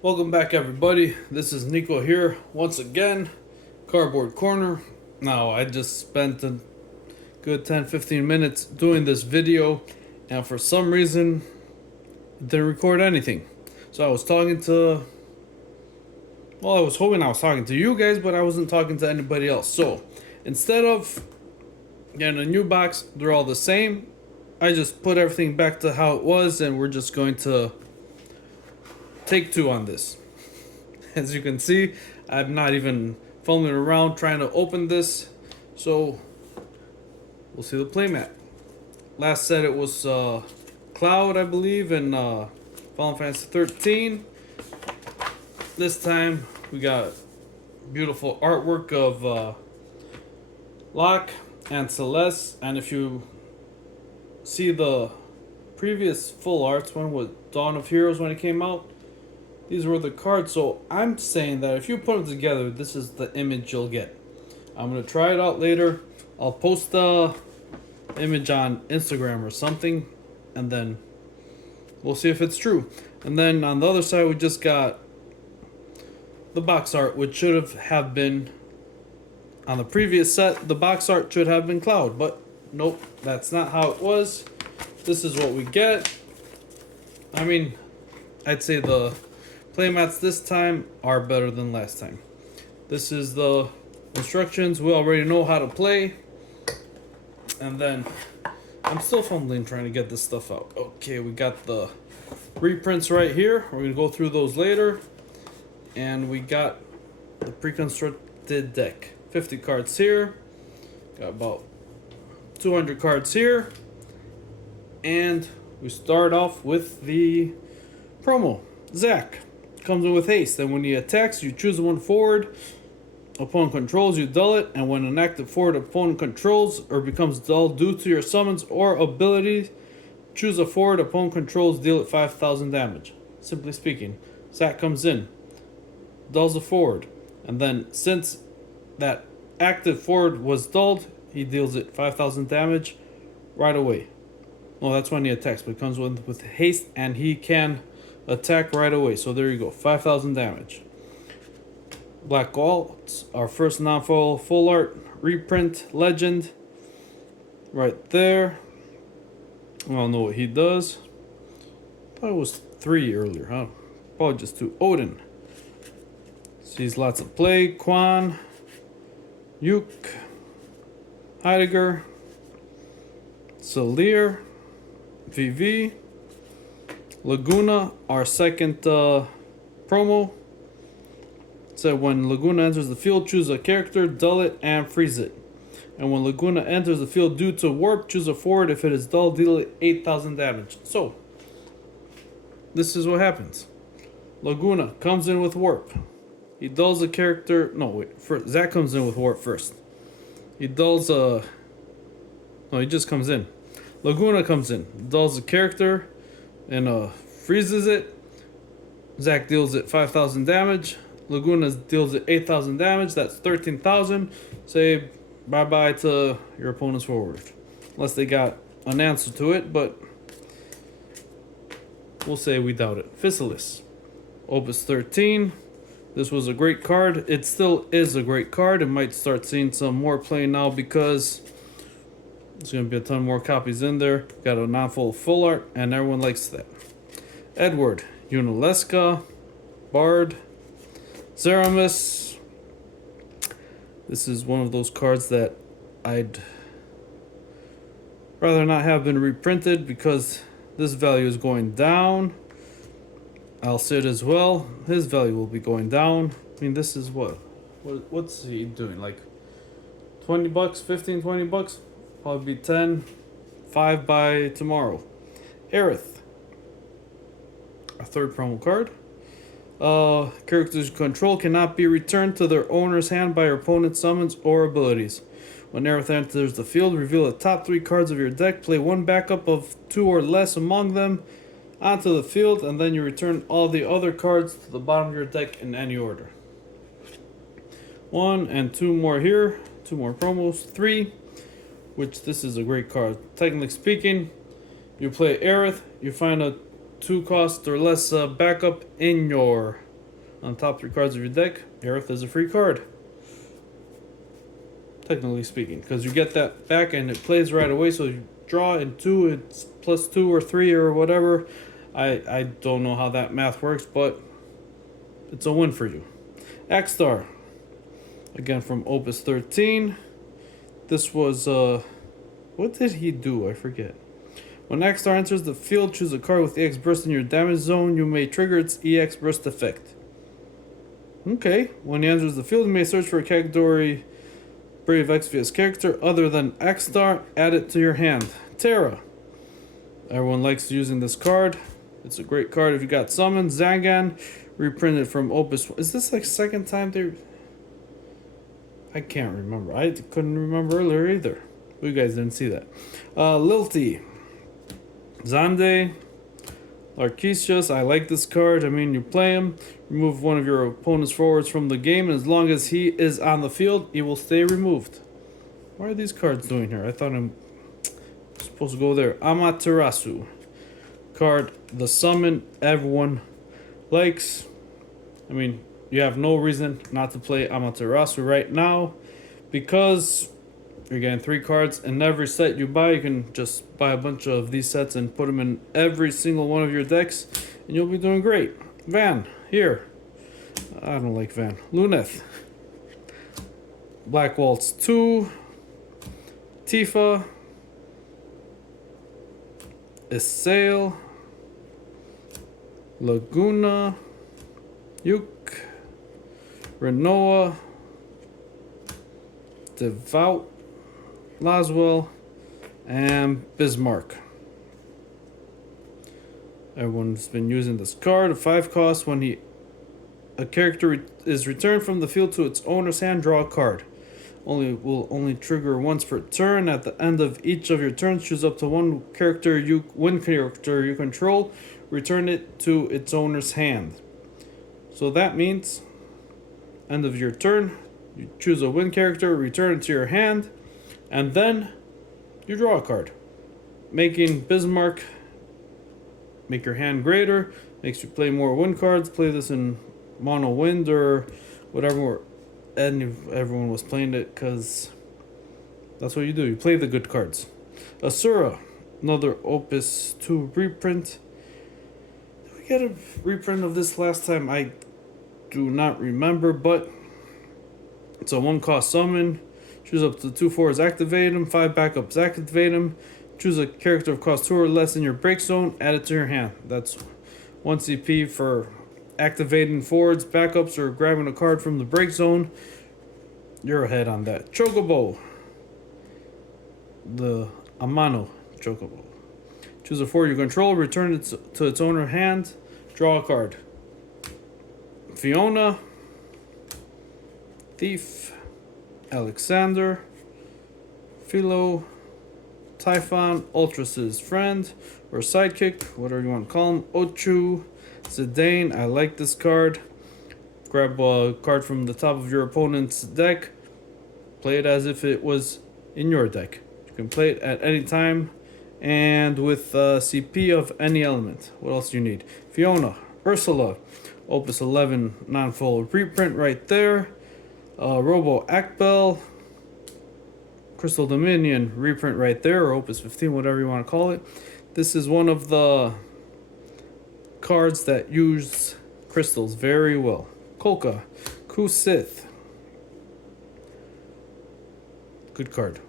Welcome back, everybody. This is Nico here once again, Cardboard Corner. Now, I just spent a good 10-15 minutes doing this video, and for some reason, it didn't record anything. So I was talking to, I was hoping I was talking to you guys, but I wasn't talking to anybody else. So instead of getting a new box, they're all the same. I just put everything back to how it was, and we're just going to take two on this. As you can see, I'm not even fumbling around trying to open this, so we'll see the playmat. Last set it was Cloud, I believe, in Final Fantasy 13. This time we got beautiful artwork of Locke and Celeste, and if you see the previous full arts one with Dawn of Heroes when it came out, these were the cards. So I'm saying that if you put them together, this is the image you'll get. I'm gonna try it out later. I'll post the image on Instagram or something, and then we'll see if it's true. And then on the other side, we just got the box art, which should have been on the previous set. The box art should have been Cloud, but nope, that's not how it was. This is what we get. I mean, I'd say the playmats this time are better than last time. This is the instructions. We already know how to play. And then I'm still fumbling trying to get this stuff out. Okay, we got the reprints right here. We're gonna go through those later. And we got the pre-constructed deck. 50 cards here. Got about 200 cards here. And we start off with the promo. Zach comes in with haste, and when he attacks, you choose one forward. Opponent controls, you dull it, and when an active forward opponent controls or becomes dull due to your summons or abilities, choose a forward opponent controls, deal it 5,000 damage. Simply speaking, Zach comes in, dulls a forward, and then since that active forward was dulled, he deals it 5,000 damage right away. No, that's when he attacks, but it comes with haste, and he can attack right away. So there you go, 5,000 damage. Black Waltz, our first non-foil full art reprint legend, right there. I don't know what he does. Thought it was 3 earlier, huh? Probably just 2. Odin sees lots of play. Quan, Yuk, Heidegger, Salir, VV, Laguna, our second promo. Said when Laguna enters the field, choose a character, dull it, and freeze it. And when Laguna enters the field due to warp, choose a forward. If it is dull, deal it 8,000 damage. So, this is what happens. Laguna comes in with warp. He dulls a character. No, wait. First, Zach comes in with warp first. He dulls a. No, he just comes in. Laguna comes in, dulls a character, and freezes it. Zach deals it 5,000 damage. Laguna deals it 8,000 damage. That's 13,000. Say bye-bye to your opponent's forward. Unless they got an answer to it, but we'll say we doubt it. Physalis, Opus 13. This was a great card. It still is a great card. It might start seeing some more play now because there's going to be a ton more copies in there. Got a non-full full art, and everyone likes that. Edward, Unileska, Bard, Zeramis. This is one of those cards that I'd rather not have been reprinted because this value is going down. Alcid as well. His value will be going down. I mean, this is what's he doing? Like 20 bucks, 15, 20 bucks? Probably be 10, 5 by tomorrow. Aith, a third promo card. Characters you control cannot be returned to their owner's hand by your opponent's summons or abilities. When Aith enters the field, reveal the top 3 cards of your deck, play one backup of 2 or less among them onto the field, and then you return all the other cards to the bottom of your deck in any order. 1 and 2 more here. 2 more promos. 3, which this is a great card. Technically speaking, you play Aith, you find a 2 cost or less backup in your on the top 3 cards of your deck, Aith is a free card. Technically speaking, because you get that back and it plays right away, so you draw in 2, it's +2 or 3 or whatever. I don't know how that math works, but it's a win for you. Axstar, again from Opus 13. This was, what did he do? I forget. When Axstar enters the field, choose a card with EX Burst in your damage zone. You may trigger its EX Burst effect. Okay, when he enters the field, you may search for a category Brave Exvius character other than Axstar, add it to your hand. Terra. Everyone likes using this card. It's a great card if you got summoned. Zangan, reprinted from Opus. Is this like second time they... I can't remember. I couldn't remember earlier either. You guys didn't see that. Lilty. Zande. Larkisius. I like this card. I mean, you play him. Remove one of your opponent's forwards from the game. And as long as he is on the field, he will stay removed. What are these cards doing here? I thought I'm supposed to go there. Amaterasu. Card. The summon everyone likes. I mean, you have no reason not to play Amaterasu right now, because you're getting 3 cards in every set you buy. You can just buy a bunch of these sets and put them in every single one of your decks, and you'll be doing great. Van, here. I don't like Van. Luneth. Black Waltz 2. Tifa. Isail. Laguna. Yuk. Renoa. Devout. Laswell. And Bismarck. Everyone's been using this card. A 5 cost. When a character is returned from the field to its owner's hand, draw a card. Will only trigger once per turn. At the end of each of your turns, choose up to one character you control. Return it to its owner's hand. So that means, end of your turn, you choose a win character, return it to your hand, and then you draw a card. Making Bismarck make your hand greater, makes you play more win cards. Play this in mono wind or whatever, and everyone was playing it, because that's what you do. You play the good cards. Asura, another Opus 2 reprint. Did we get a reprint of this last time? I do not remember, but it's a 1 cost summon. Choose up to 2 forwards, activate them. 5 backups, activate them. Choose a character of cost 2 or less in your break zone, add it to your hand. That's 1 CP for activating forwards, backups, or grabbing a card from the break zone. You're ahead on that. Chocobo. The Amano Chocobo. Choose a forward you control, return it to its owner's hand, draw a card. Fiona. Thief. Alexander. Philo. Typhon. Ultras's friend or sidekick, whatever you want to call him. Ochu. Zidane. I like this card. Grab a card from the top of your opponent's deck. Play it as if it was in your deck. You can play it at any time and with CP of any element. What else do you need? Fiona. Ursula. Opus 11 non-full reprint right there. Robo Akbel. Crystal Dominion reprint right there, or Opus 15, whatever you want to call it. This is one of the cards that use crystals very well. Kolka. Kusith. Good card.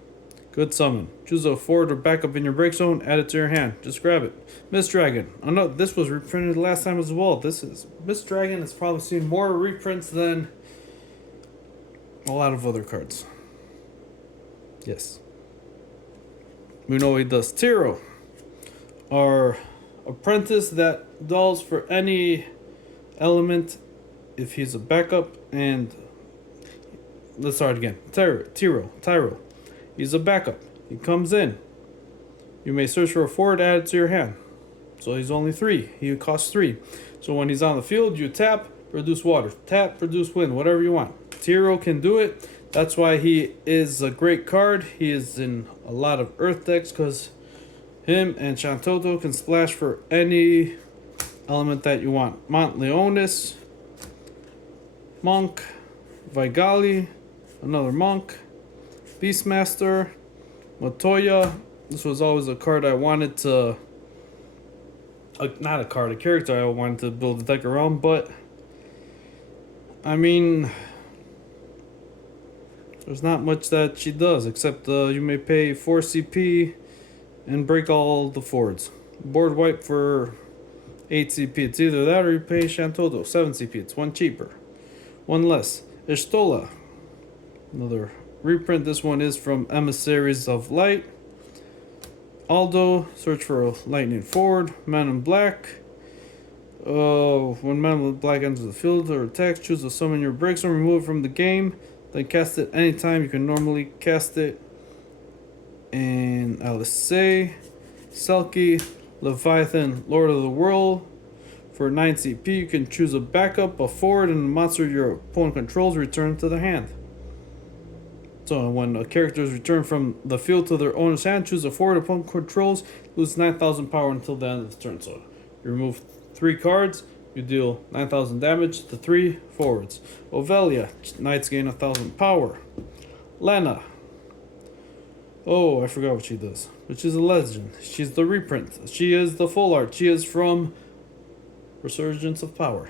Good summon. Choose a forward or backup in your break zone, add it to your hand. Just grab it. Mist Dragon. I know this was reprinted last time as well. Mist Dragon has probably seen more reprints than a lot of other cards. Yes. We know he does. Tiro. Our apprentice that dulls for any element if he's a backup. And let's start again. Tyro. He's a backup. He comes in. You may search for a forward, add it to your hand. So he's only 3. He costs 3. So when he's on the field, you tap, produce water. Tap, produce wind, whatever you want. Tiro can do it. That's why he is a great card. He is in a lot of Earth decks, because him and Shantoto can splash for any element that you want. Mont Leonis. Monk, Vigali, another Monk, Beastmaster, Matoya. This was always a card I wanted to... not a card, a character I wanted to build a deck around, but... I mean... there's not much that she does, except you may pay 4 CP and break all the Fords. Board wipe for 8 CP. It's either that or you pay Shantoto, 7 CP. It's one cheaper. One less. Shtola. Another reprint. This one is from Emissaries of Light. Aldo, search for a lightning forward. Man in Black. When Man in Black enters the field or attacks, choose to summon your break zone, remove it from the game. Then cast it anytime you can normally cast it. And Alice Selkie, Leviathan, Lord of the World. For 9 CP, you can choose a backup, a forward, and a monster your opponent controls return to the hand. So when a character is returned from the field to their owner's hand, choose a forward opponent controls, lose 9,000 power until the end of the turn. So you remove 3 cards, you deal 9,000 damage to 3 forwards. Ovelia, knights gain 1,000 power. Lena. Oh, I forgot what she does. But she's a legend. She's the reprint. She is the full art. She is from Resurgence of Power.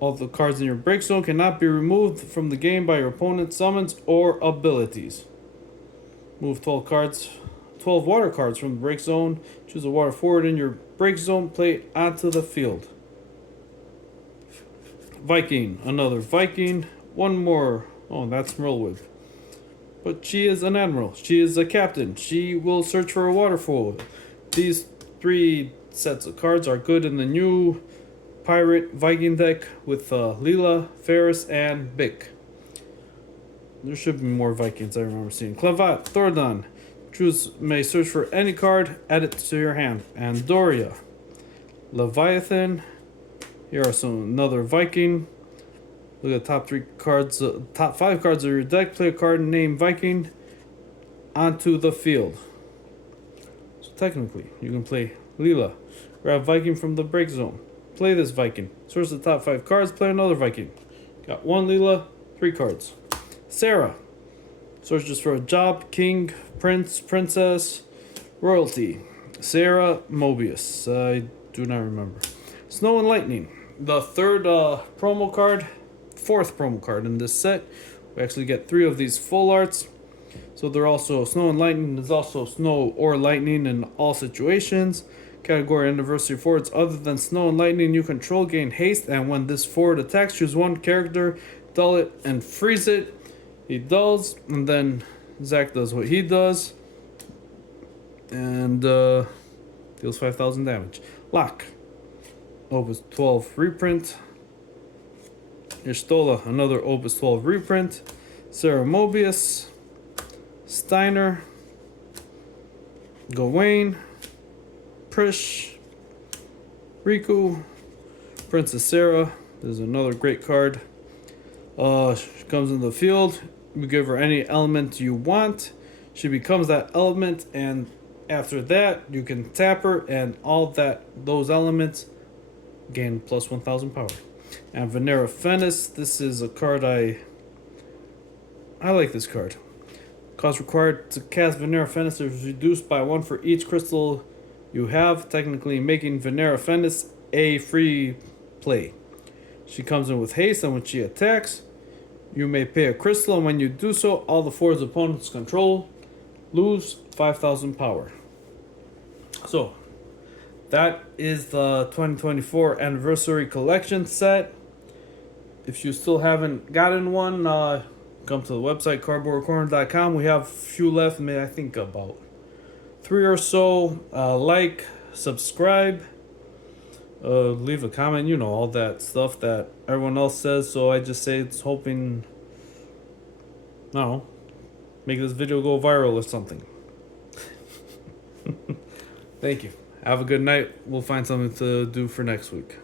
All the cards in your break zone cannot be removed from the game by your opponent's summons or abilities. Move 12 water cards from the break zone. Choose a water forward in your break zone. Play it onto the field. Viking. Another Viking. One more. Oh, that's Merlwood. But she is an admiral. She is a captain. She will search for a water forward. These 3 sets of cards are good in the new Pirate Viking deck with Leela, Ferris, and Bick. There should be more Vikings I remember seeing. Clavat, Thordon. May search for any card, add it to your hand. And Doria. Leviathan. Here are another Viking. Look at the top 3 cards, top 5 cards of your deck. Play a card named Viking onto the field. So technically, you can play Leela. Grab Viking from the break zone. Play this Viking. Search the top 5 cards. Play another Viking. Got 1 Leela, 3 cards. Sarah. Searches for a job, king, prince, princess, royalty. Sarah Mobius. I do not remember. Snow and Lightning. The 3rd promo card. 4th promo card in this set. We actually get 3 of these full arts. So they're also Snow and Lightning is also Snow or Lightning in all situations. Category anniversary forwards other than Snow and Lightning you control gain haste, and when this forward attacks, choose 1 character, dull it, and freeze it. He dulls, and then Zach does what he does, and deals 5,000 damage. Lock. Opus 12 reprint. Shtola, another Opus 12 reprint. Sarah Mobius. Steiner. Gawain. Prish. Riku. Princess Sarah. This is another great card. She comes in the field. You give her any element you want. She becomes that element, and after that, you can tap her, and those elements gain plus 1,000 power. And Venera Fennis, this is a card I like this card. Cost required to cast Venera Fennis is reduced by 1 for each crystal you have, technically making Venera Fennis a free play. She comes in with haste, and when she attacks, you may pay a crystal, and when you do so, all the forwards opponents control lose 5,000 power. So, that is the 2024 anniversary collection set. If you still haven't gotten one, come to the website kardboardkorner.com. We have a few left, I think about 3 or so. Like, subscribe, leave a comment, all that stuff that everyone else says. So I just say it's hoping, I don't know, make this video go viral or something. Thank you. Have a good night. We'll find something to do for next week.